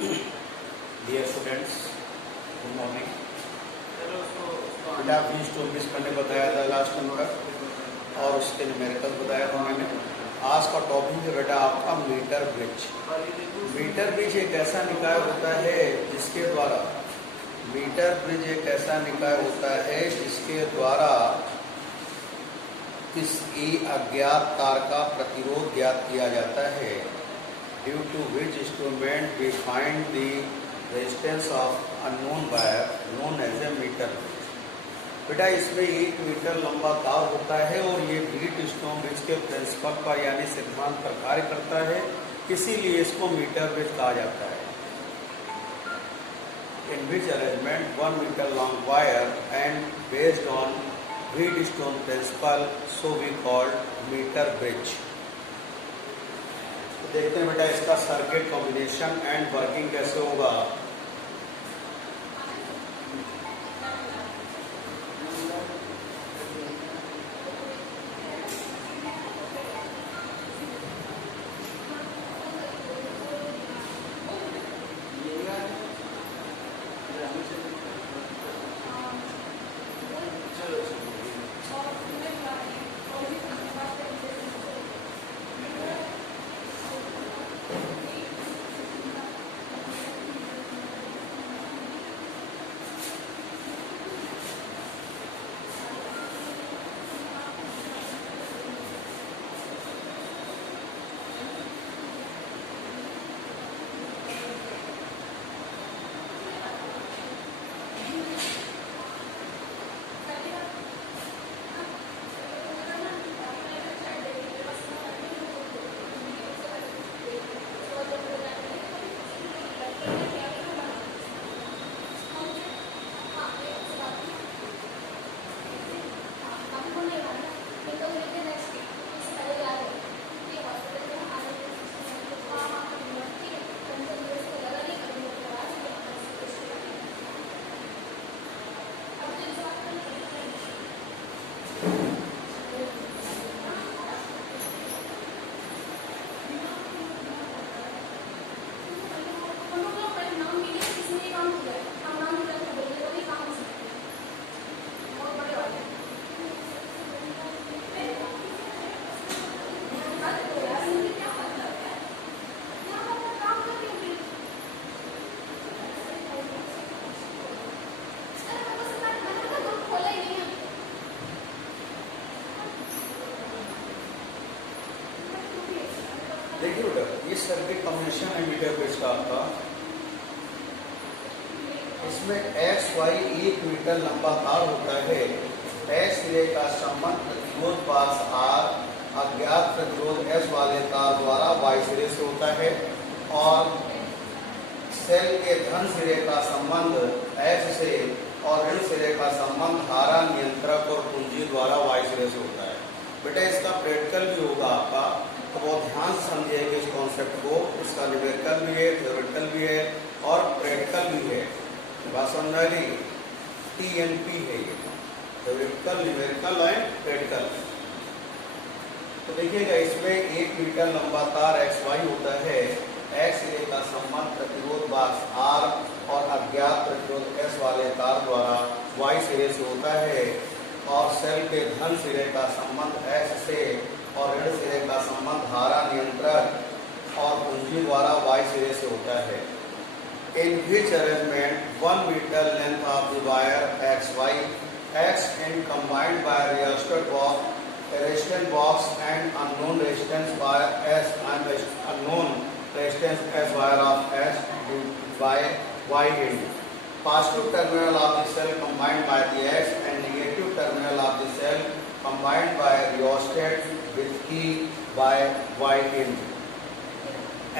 Dear students, good morning. बेटा अपनी stories मैंने बताया था लास्ट नंबर और उसके न्यूमेरिकल बताया था मैंने। आज का टॉपिक है बेटा आपका मीटर ब्रिज। मीटर ब्रिज एक ऐसा निकाय होता है जिसके द्वारा किसी अज्ञात तार का प्रतिरोध ज्ञात किया जाता है। Due to which instrument we find the resistance of unknown wire known as a meter bridge. बेटा इसमें 1 मीटर लंबा तार होता है और ये व्हीटस्टोन ब्रिज के प्रिंसिपल पर यानी सिद्धांत पर कार्य करता है, इसीलिए इसको मीटर ब्रिज कहा जाता है। In which arrangement 1 meter long wire and based on Wheatstone principle, so we called meter bridge। तो देखते हैं बेटा इसका सर्किट कॉम्बिनेशन एंड वर्किंग कैसे होगा। देखिए बेटा ये सर्किट कॉम्बिनेशन है मीटर ब्रिज का आपका। इसमें एक्स वाई 1 मीटर लंबा तार होता है। एक्स सिरे का संबंध प्रतिरोध पास आर अज्ञात प्रतिरोध एस वाले तार द्वारा वाई सिरे से होता है और सेल के धन सिरे का संबंध एस से और ऋण सिरे का संबंध धारा नियंत्रक और कुंजी द्वारा वाई सिरे से होता है। बेटा इसका प्रैक्टिकल भी होगा आपका, तो बहुत ध्यान से समझिएगा इस कॉन्सेप्ट को। इसका न्यूमेरिकल भी है, थ्योरेटिकल भी है और प्रैक्टिकल भी है। बात समझ आ रही? TNP है ये, थ्योरेटिकल, न्यूमेरिकल एंड प्रैक्टिकल। तो देखिएगा इसमें 1 मीटर लंबा तार XY होता है। एक्स सिरे का संबंध प्रतिरोध बॉक्स R और अज्ञात प्रतिरोध S वाले तार द्वारा Y सिरे से होता है और सेल के धन सिरे का संबंध S से और ऋण सिरे का संबंध धारा नियंत्रक और कुंजी द्वारा वाई सिरे से होता है। In which arrangement 1 metre length of the wire X Y X in combined by resistance box and unknown resistance wire S and unknown resistance S wire of S by Y in positive terminal of the cell combined by the X and negative terminal of the cell combined by rheostat with key by Y in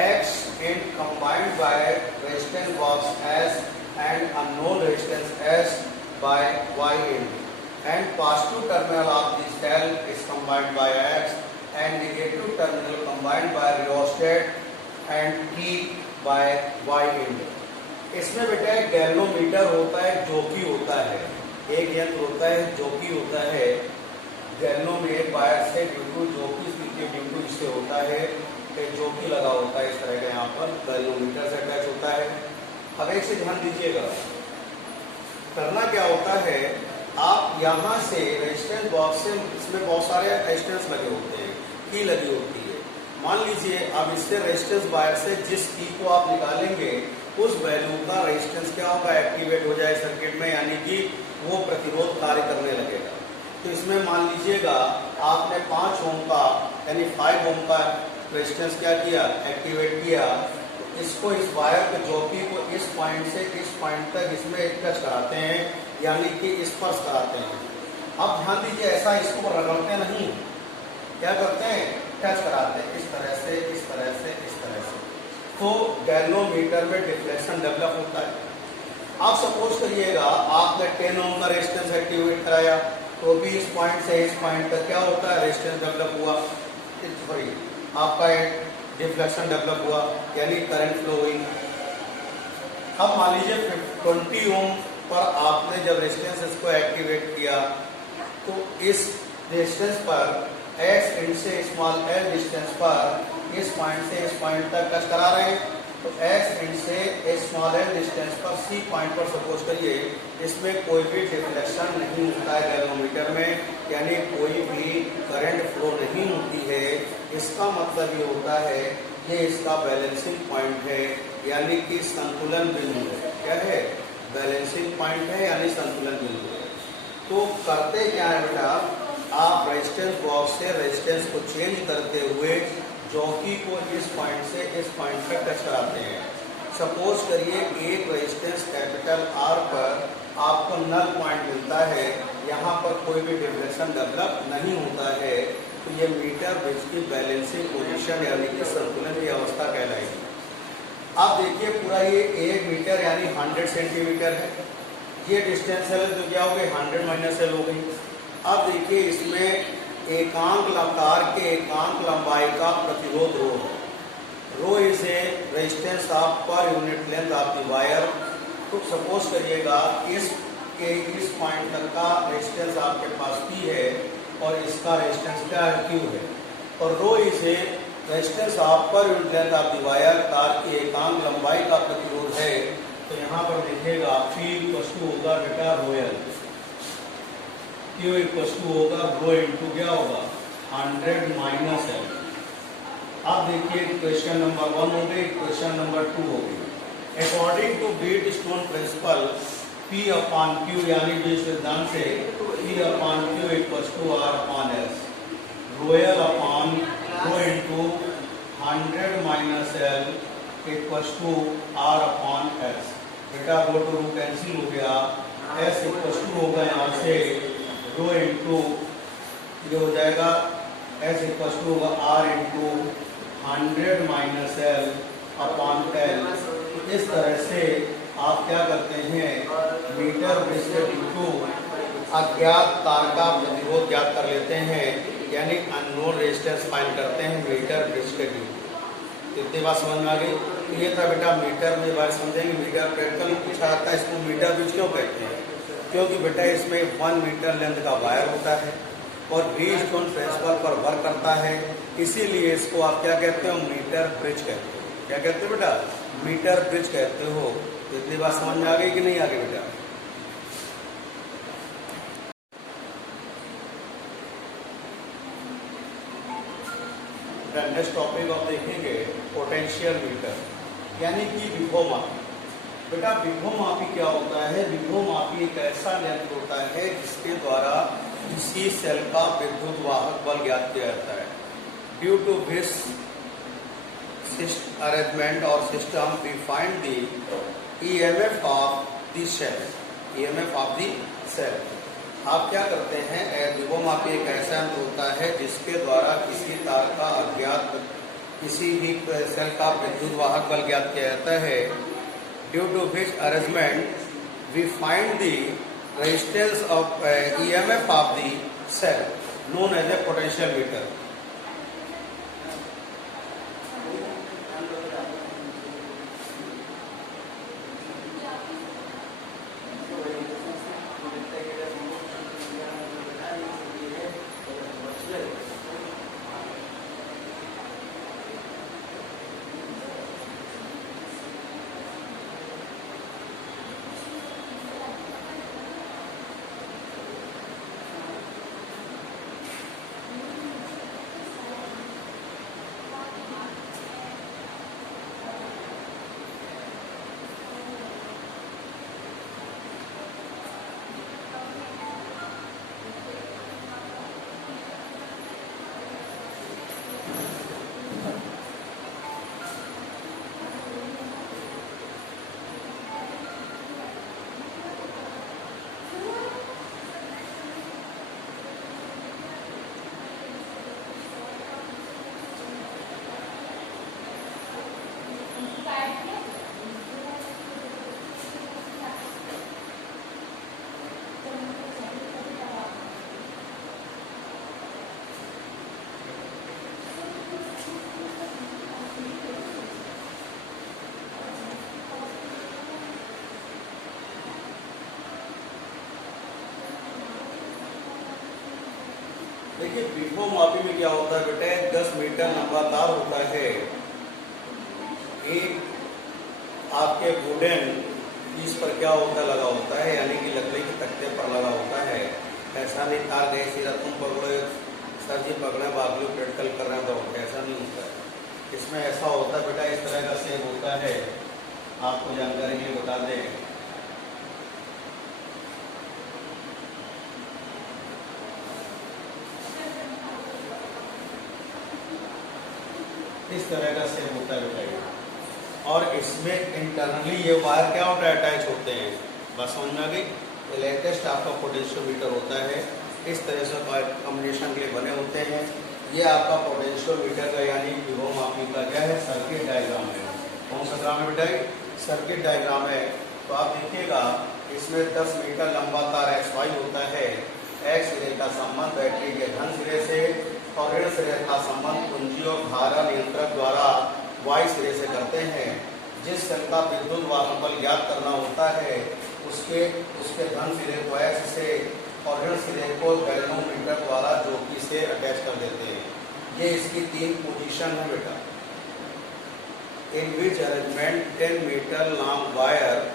X in combined by resistance box S and unknown resistance S by Y in and positive terminal of the cell is combined by X and negative terminal combined by rheostat and key by Y in। इसमें बेटा galvanometer होता है, जोकी होता है, एक यंत्र होता है जोकी होता है। गैल्वनो में एक वायर से ड्यूटू जोकी स्थिति ड्यूटू इससे होता है, जोकी लगा होता है इस तरह का, यहाँ पर गैल्वेनोमीटर से अटैच होता है। अब एक से ध्यान दीजिएगा, करना क्या होता है, आप यहाँ से रेजिस्टेंस बॉक्स से, इसमें बहुत सारे रेजिस्टेंस लगे होते हैं, की लगी होती है। मान लीजिए अब इससे रेजिस्टेंस वायर से जिस की को आप निकालेंगे उस वैल्यू का रेजिस्टेंस क्या होगा, एक्टिवेट हो जाए सर्किट में, यानी कि वो प्रतिरोध कार्य करने लगेगा। तो इसमें मान लीजिएगा आपने 5 ओम का यानी 5 ओम का रेजिस्टेंस क्या किया, एक्टिवेट किया। तो इसको, इस वायर के जॉकी को इस पॉइंट से इस पॉइंट तक इसमें टच कराते हैं, यानी कि स्पर्श कराते हैं। अब ध्यान दीजिए, ऐसा इसको रगड़ते नहीं, क्या करते हैं, टच कराते हैं, इस तरह से, इस तरह से, इस तरह से। तो गैल्वेनोमीटर में डिफ्लेक्शन डेवलप होता है। आप सपोज करिएगा आपने 10 ओम का रेजिस्टेंस एक्टिवेट कराया, तो भी इस पॉइंट से इस पॉइंट तक क्या होता है, रेजिस्टेंस डेवलप हुआ, सॉरी आपका डिफ्लेक्शन डेवलप हुआ, यानी करंट फ्लो हुई। अब मान लीजिए 20 ओम पर आपने जब रेजिस्टेंस इसको एक्टिवेट किया, तो इस रेजिस्टेंस पर x इनसे स्मॉल l डिस्टेंस पर इस पॉइंट से इस पॉइंट तक टच करा रहे हैं। तो x इनसे स्मॉल l डिस्टेंस पर C पॉइंट पर सपोज करिए, इसमें कोई भी डिफ्लेक्शन नहीं होता है गैल्वेनोमीटर में, यानी कोई भी करंट फ्लो नहीं होती है। इसका मतलब ये होता है, ये इसका बैलेंसिंग पॉइंट है, यानी कि संतुलन बिंदु है। क्या है, बैलेंसिंग पॉइंट है, यानी संतुलन बिंदु है। तो करते क्या है बेटा, आप रेजिस्टेंस बॉक्स से रेजिस्टेंस को चेंज करते हुए जॉकी को इस पॉइंट से इस पॉइंट तक टच कराते हैं। सपोज करिए एक रेजिस्टेंस कैपिटल R पर आपको नल पॉइंट मिलता है, यहाँ पर कोई भी डिफ्लेक्शन डेवलप नहीं होता है, तो ये मीटर ब्रिज की बैलेंसिंग पोजीशन यानी कि संतुलन की अवस्था कहलाएगी। आप देखिए पूरा ये 1 मीटर यानी 100 सेंटीमीटर है, ये डिस्टेंस है तो क्या हो गई, 100 माइनस एल हो गई। अब देखिए इसमें एकांक लंबाई के एकांक लंबाई का प्रतिरोध रो है। Rho is a resistance of per unit length of the wire. तो सपोज करिएगा इस पॉइंट तक का रेजिस्टेंस आपके पास P है और इसका रेजिस्टेंस क्या है, Q है। और rho is a resistance of per unit length of the wire, तार की एकांक लंबाई का प्रतिरोध है। तो यहाँ पर देखिएगा P इक्वल टू होगा बेटा रोयल, Q इक्वल टू होगा रो इंटू क्या होगा 100 माइनस एल। अब देखिए क्वेश्चन नंबर 1 हो गई, क्वेश्चन नंबर 2 हो गई। According to Wheatstone principle P upon Q, यानी बीट सिद्धांत से P upon Q equal to R upon S, rho l upon rho into 100 minus L equal to R upon S। बेटा रो to row cancel हो गया, S equal to होगा यहाँ से रो इंटू ये हो जाएगा S इक्वल टू होगा R into 100 minus L upon L. इस तरह से आप क्या करते हैं, मीटर ब्रिज के इंटू अज्ञात तार का प्रतिरोध ज्ञात कर लेते हैं, यानी अननोन रेजिस्टेंस फाइंड करते हैं मीटर ब्रिज के इंटू। इतनी बात समझ में आ गई। तो ये था बेटा मीटर में, बात समझेंगे। मीटर प्रैक्टिकल पूछा जाता है, इसको मीटर ब्रिज क्यों कहते हैं, क्योंकि बेटा इसमें 1 मीटर लेंथ का वायर होता है और बीट स्टोन प्रिंसिपल पर वर्क करता है, इसीलिए इसको आप क्या कहते हो, मीटर ब्रिज कहते हो। क्या कहते हो बेटा, मीटर ब्रिज कहते हो। तो इतनी बात समझ में आ गई कि नहीं आ गई बेटा। नेक्स्ट टॉपिक आप देखेंगे पोटेंशियल मीटर, यानी कि विभव मापी। बेटा विभव मापी क्या होता है, विभव मापी एक ऐसा यंत्र होता है जिसके द्वारा किसी सेल का विद्युत वाहक बल ज्ञात किया जाता है। ड्यू टू दिस अरेंजमेंट और system we find the EMF of the cell, EMF of the cell. आप क्या करते हैं, विभव मापी एक ऐसा यंत्र होता है जिसके द्वारा किसी तार का अज्ञात किसी भी सेल का विद्युत वाहक बल ज्ञात किया जाता है। Due to which arrangement we find the resistance of EMF of the cell known as a potential meter. देखिए विभव मापी में क्या होता है बेटा, 10 मीटर लंबा तार होता है, एक आपके वुडन इस पर क्या होता लगा होता है, यानी कि लकड़ी के तख्ते पर लगा होता है। ऐसा नहीं तार गए सीधा तुम पकड़ो, सर जी पकड़े बागलू प्रैक्टिकल कर रहे हैं तो ऐसा नहीं होता है। इसमें ऐसा होता है बेटा, इस तरह का सेब होता है, आपको जानकारी के लिए बता दें। इस तरह का सेब होता है बेटा, और इसमें इंटरनली ये वायर क्या होता है, अटैच होते हैं। बस समझ में आ गई। ये लेटेस्ट आपका पोटेंशियोमीटर होता है, इस तरह से कॉम्बिनेशन के लिए बने होते हैं। ये आपका पोटेंशियोमीटर का यानी विभव मापी का क्या है, सर्किट डायग्राम है। कौन सा ग्राम है बेटा, सर्किट डायग्राम है। तो आप देखिएगा इसमें 10 मीटर लंबा तार XY होता है। एक्स सिरे का संबंध बैटरी के धन सिरे से और ऋण सिरे का संबंध कुंजी और धारा नियंत्रक द्वारा वाई सिरे से करते हैं। जिस सेल का विद्युत वाहकबल ज्ञात करना होता है उसके धन सिरे को एक्स से और ऋण सिरे को गैल्वेनोमीटर द्वारा जोकी से अटैच कर देते हैं। ये इसकी 3 पोजीशन है बेटा। In which arrangement 10 metre long wire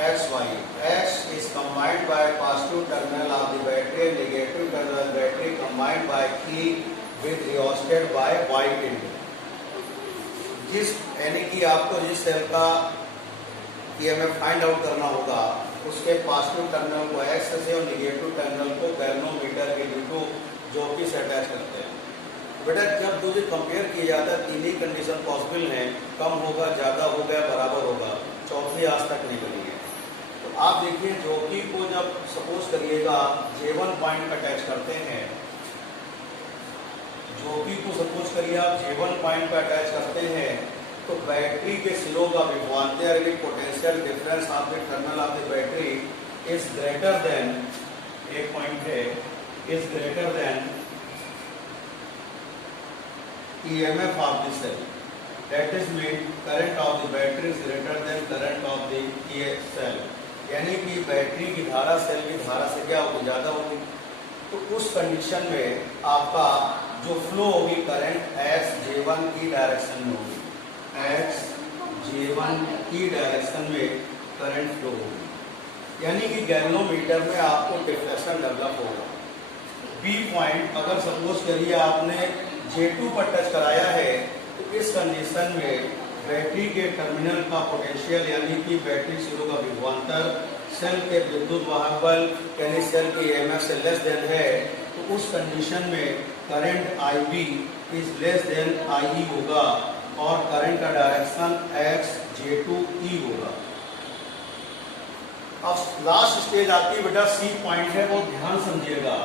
XY X is combined by positive terminal of the battery and negative terminal of the battery combined by key with rheostat by Y end। जिस यानी कि आपको जिस cell का EMF find out करना होगा उसके positive terminal को X से और नेगेटिव टर्मिनल को गैल्वेनोमीटर के ड्यू जोकी से अटैच करते हैं। बेटा जब दो कंपेयर किया जाता है तीन ही कंडीशन पॉसिबल हैं, कम होगा, ज़्यादा होगा, बराबर होगा, चौथी आज तक नहीं बनी है। तो आप देखिए जोकी को जब सपोज करिएगा J1 पॉइंट अटैच करते हैं, जोकी को सपोज करिए आप J1 पॉइंट पर अटैच करते हैं, तो बैटरी के सिरों का विभवांतर potential difference of the terminal of the battery is greater than, एक पॉइंट है, is greater than EMF of the cell, that is mean current of the battery is greater than current of the cell, यानी कि battery की धारा cell की धारा से क्या होगी, ज़्यादा होगी। तो उस कंडीशन में आपका जो फ्लो होगी करंट X J1 की डायरेक्शन में होगी, X J1 की डायरेक्शन में करंट फ्लो होगी, यानी कि गैल्वेनोमीटर में आपको डिफ्लेक्शन डेवलप होगा। बी पॉइंट अगर सपोज करिए आपने J2 पर टच कराया है, तो इस कंडीशन में बैटरी के टर्मिनल का पोटेंशियल यानी कि बैटरी सिरों का विभवांतर सेल के विद्युत वाहक बल यानी सेल के EMF से लेस देन है, तो उस कंडीशन में current IB is less than IE होगा और करंट का डायरेक्शन X J2E होगा। अब लास्ट स्टेज आती है बेटा, C पॉइंट है, वो ध्यान समझिएगा।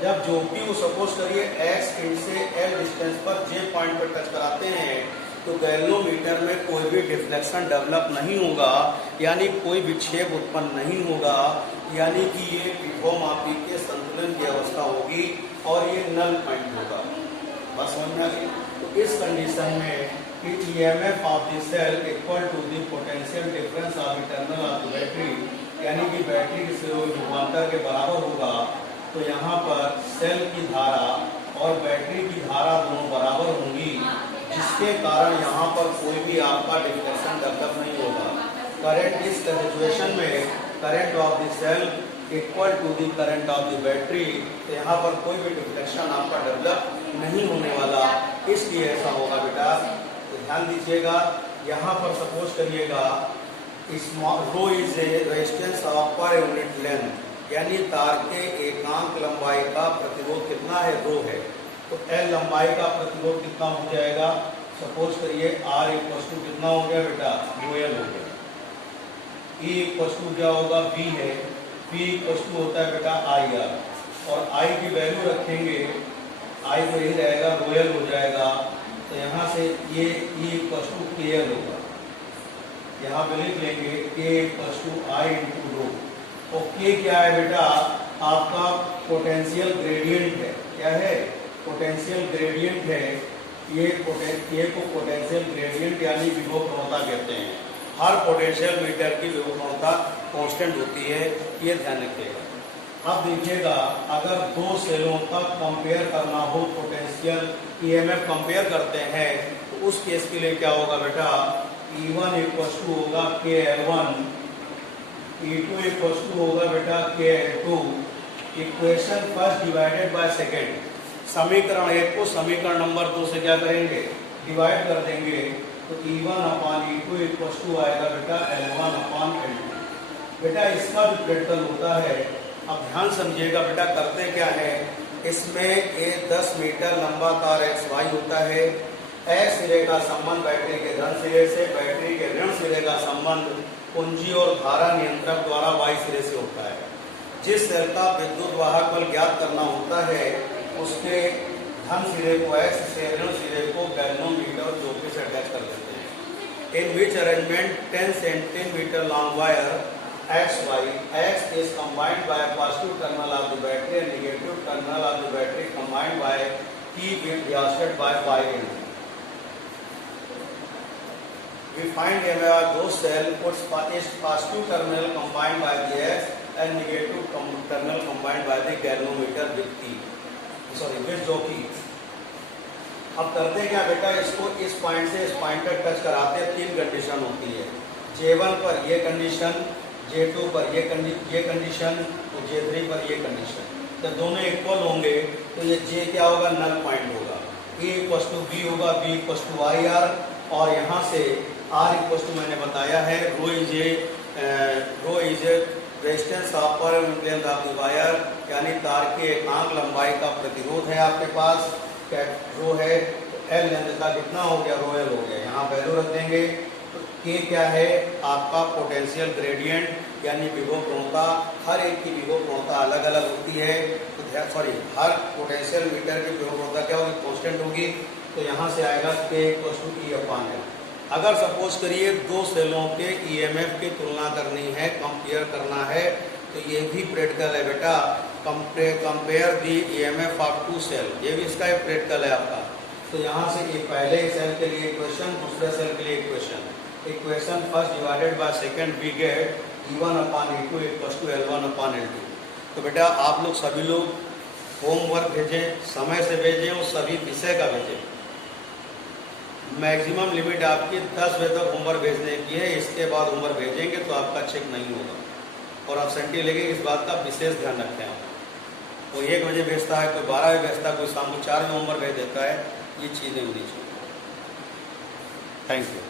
जब जोकी को सपोज करिए X एंड से L डिस्टेंस पर J पॉइंट पर टच कराते हैं, तो गैल्वेनोमीटर में कोई भी डिफ्लेक्शन डेवलप नहीं होगा, यानी कोई विक्षेप उत्पन्न नहीं होगा, यानी कि ये विभव मापी के संतुलन की अवस्था होगी और ये नल पॉइंट होगा। बस समझ में आ गई। तो इस कंडीशन में EMF of the cell equal to the potential difference of internal of the battery, यानी कि बैटरी के सिरों विभवांतर के बराबर होगा। तो यहाँ पर सेल की धारा और बैटरी की धारा दोनों बराबर होंगी, जिसके कारण यहाँ पर कोई भी आपका डिफ्लेक्शन डेवलप नहीं होगा। करंट इस सिचुएशन में current of the cell equal to the current of the battery, तो यहाँ पर कोई भी डिफ्लेक्शन आपका डेवलप नहीं होने वाला, इसलिए ऐसा होगा बेटा। तो ध्यान दीजिएगा, यहाँ पर सपोज करिएगा rho is a resistance of per unit length, यानी तार के एकांक लंबाई का प्रतिरोध कितना है, रो है। तो L लंबाई का प्रतिरोध कितना हो जाएगा, सपोज करिए R इक्वल टू कितना हो गया बेटा, ROL हो गया। E इक्वल टू क्या होगा, V है, P इक्वल टू होता है बेटा IR, और I की वैल्यू रखेंगे, I तो यही रहेगा, ROL हो जाएगा। तो यहाँ से ये E इक्वल टू KL होगा, यहाँ पे लिख लेंगे K equal to I into rho. और K क्या है बेटा, आपका पोटेंशियल ग्रेडियंट है। क्या है, पोटेंशियल ग्रेडियंट है। ये को पोटेंशियल ग्रेडियंट यानी विभव प्रवणता कहते हैं। हर पोटेंशियल मीटर की विभव प्रवणता कांस्टेंट होती है, ये ध्यान रखिएगा। अब देखिएगा, अगर दो सेलों का कंपेयर करना हो, पोटेंशियल ईएमएफ कंपेयर करते हैं, तो उस केस के लिए क्या होगा बेटा, E1 इक्वल टू होगा KL1, E2 इक्वल टू होगा बेटा KL2, equation first divided by second, समीकरण 1 को समीकरण नंबर 2 से क्या करेंगे, डिवाइड कर देंगे, तो E1 upon E2 equal to आएगा बेटा L1 अपान L2। बेटा इसका भी प्रैक्टिकल होता है। अब ध्यान समझिएगा बेटा, करते क्या है, इसमें एक 10 मीटर लंबा तार XY होता है, X सिरे का संबंध बैटरी के धन सिरे से, बैटरी के ऋण सिरे का संबंध कुंजी और धारा नियंत्रक द्वारा Y सिरे से होता है। जिस सेल का विद्युत वाहक बल ज्ञात करना होता है, उसके धन सिरे को X से, ऋण सिरे को गैल्वेनोमीटर चौके से अटैच कर देते हैं। In which arrangement 10 centimetre long wire XY, X is combined by a positive terminal of the battery and negative terminal of the battery combined by P being reacted by Y end. We find those cell puts is positive terminal combined by the X and negative terminal combined by the galvanometer with P. Sorry, with jockey. अब करते क्या बेटा, इसको इस point से इस point तक touch कराते हैं। 3 कंडीशन होती है, J1 पर ये कंडीशन, J2 पर ये कंडीशन, तो J3 पर ये कंडीशन। जब दोनों इक्वल होंगे तो ये J क्या होगा, नल पॉइंट होगा, A इक्वल टू B होगा, B इक्वल टू IR, और यहाँ से R इक्वल टू मैंने बताया है rho is a resistance of पर इम्पीडेंस ऑफ द वायर, यानी तार के एकांक लंबाई का प्रतिरोध है आपके पास, रो है, तो L लेंथ का कितना हो गया, रो L हो गया, यहाँ वैल्यू रख देंगे। तो K क्या है, आपका पोटेंशियल ग्रेडियंट, यानी विभव प्रवणता। हर एक की विभव प्रवणता अलग अलग होती है, तो सॉरी हर पोटेंशियल मीटर की विभव प्रवणता क्या होगी, कांस्टेंट होगी, तो यहाँ से आएगा K equal to E upon L। अगर सपोज करिए दो सेलों के ईएमएफ की तुलना करनी है, कंपेयर करना है, तो ये भी प्रैक्टिकल है बेटा, compare the EMF of 2 cell, ये भी इसका एक प्रैक्टिकल है आपका। तो यहाँ से ये पहले सेल के लिए इक्वेशन, दूसरे सेल के लिए equation first divided by second, we get E1 upon E2 equal to L1 upon L2। तो बेटा आप लोग सभी लोग होमवर्क भेजें, समय से भेजें और सभी विषय का भेजें। मैक्सिमम लिमिट आपकी 10 बजे तक होमवर्क भेजने की है, इसके बाद होमवर्क भेजेंगे तो आपका चेक नहीं होगा और एब्सेंटी लेंगे, इस बात का विशेष ध्यान रखें आप। कोई 1 बजे भेजता है, कोई 12 बजे भेजता है, कोई शाम को 4 बजे होमवर्क भेज देता है, ये चीज़ें होनी चाहिए। Thank you.